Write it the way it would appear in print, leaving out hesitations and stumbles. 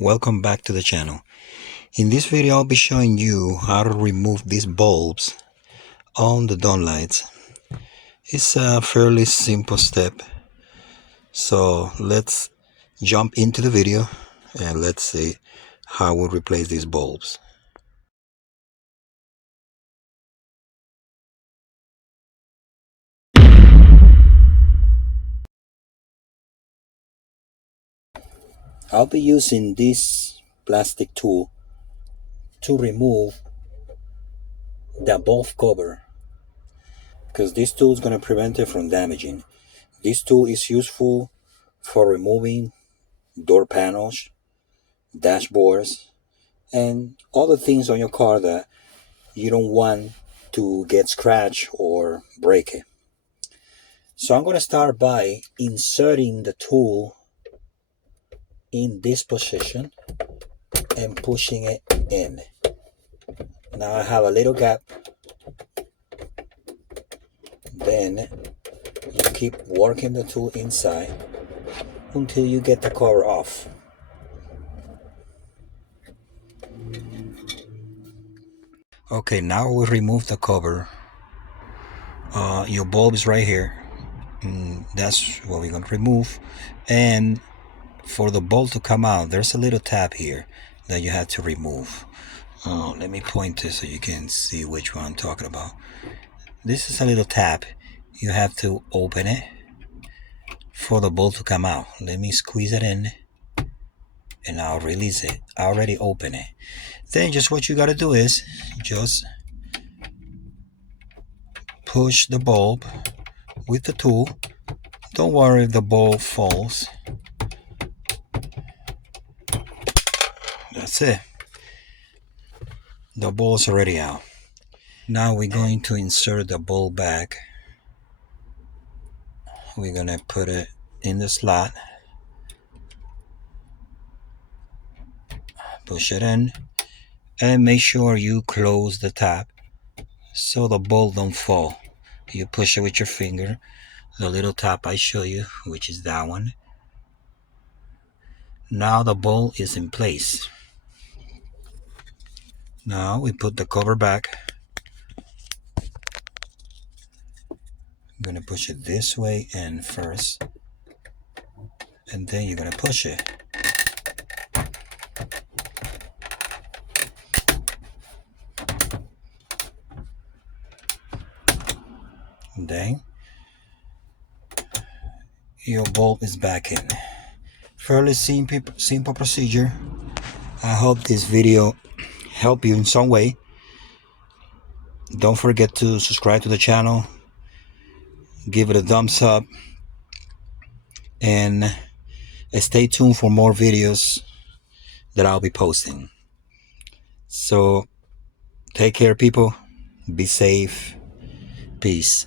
welcome back to the channel. In this video I'll be showing you how to remove these bulbs on the downlights. It's a fairly simple step, so let's jump into the video and let's see how we'll replace these bulbs. I'll be using this plastic tool to remove the bulb cover, because this tool is going to prevent it from damaging. This tool is useful for removing door panels, dashboards, and other things on your car that you don't want to get scratched or break it. So I'm going to start by inserting the tool in this position and pushing it in. Now I have a little gap. Then you keep working the tool inside until you get the cover off. Okay, now we remove the cover. Your bulb is right here. That's what we're going to remove. And for the bulb to come out, there's a little tab here that you have to remove. Let me point this so you can see which one I'm talking about. This is a little tab. You have to open it for the bulb to come out. Let me squeeze it in and I'll release it. I already opened it. Then just what you got to do is just push the bulb with the tool. Don't worry if the bulb falls. That's it. The bulb's already out. Now we're going to insert the bulb back. We're going to put it in the slot. Push it in. And make sure you close the tab so the bulb don't fall. You push it with your finger. The little tab I show you, which is that one. Now the bulb is in place. Now we put the cover back. I'm going to push it this way and first. And then you're going to push it. And then your bulb is back in. Fairly simple procedure. I hope this video helped you in some way. Don't forget to subscribe to the channel, give it a thumbs up, and stay tuned for more videos that I'll be posting. So take care, people. Be safe. Peace.